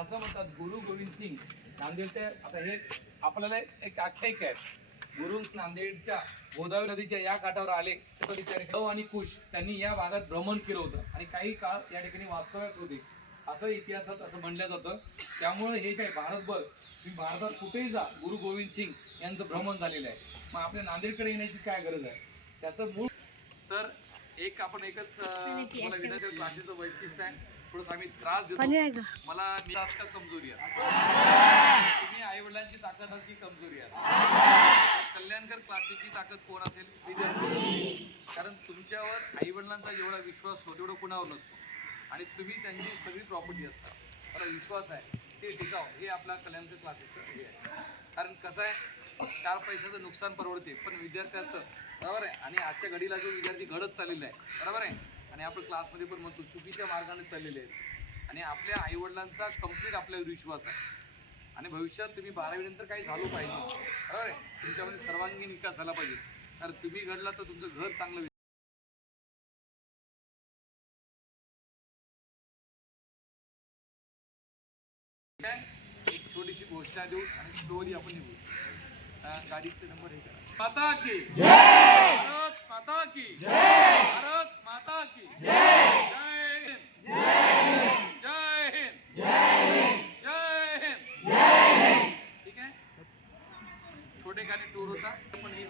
असं म्हणतात गुरु गोविंद सिंग. नांदेडच्या आता हे आपल्याला एक आख्यायिका आहे गुरु नांदेडच्या गोदावरी नदीच्या या काठावर आले लव आणि कुश त्यांनी या भागात भ्रमण केलं होतं. आणि काही काळ या ठिकाणी वास्तव्यास होते. असं इतिहासात असं म्हणलं जातं. त्यामुळे हे काय भारतभर तुम्ही भारतात कुठेही जा गुरु गोविंद सिंग यांचं भ्रमण झालेलं आहे. मग आपल्या नांदेडकडे येण्याची काय गरज आहे? त्याचं मूळ तर एक आपण एकच क्लासेसचं वैशिष्ट्य आहे. थोडस आम्ही त्रास देतो. मला मी आज का कमजोरी आहे? तुम्ही आई वडिलांची ताकद की कमजोरी आहे? कल्याणकर क्लासेसची ताकद कोण असेल? विद्यार्थी कारण तुमच्यावर आई वडिलांचा जेवढा विश्वास असतो तेवढा कुणावर नसतो. आणि तुम्ही त्यांची सगळी प्रॉपर्टी असता मला विश्वास आहे. ते टिकाव. हे आपला कल्याणकर क्लासेसचं हे आहे. कारण कसं आहे चार पैशाचं नुकसान परवडते पण विद्यार्थ्याचं. बरोबर आहे? आणि आजच्या घडीला जो विद्यार्थी घडत चाललेला आहे. बरोबर आहे? आणि आपण क्लासमध्ये पण म्हणतो चुकीच्या मार्गाने चाललेले आहेत. आणि आपल्या आईवडिलांचा कंप्लीट आपल्यावर विश्वास आहे. आणि भविष्यात तुम्ही बारावीनंतर काही झालो पाहिजे. बरोबर आहे? तुमच्यामध्ये सर्वांगीण विकास झाला पाहिजे. तर तुम्ही घडला तर तुमचं घर चांगलं एक छोटीशी घोषणा देऊ आणि स्टोरी आपण निघू. गाडीचे नंबर हे करा. आता की ठिकाणी टूर होता. पण हे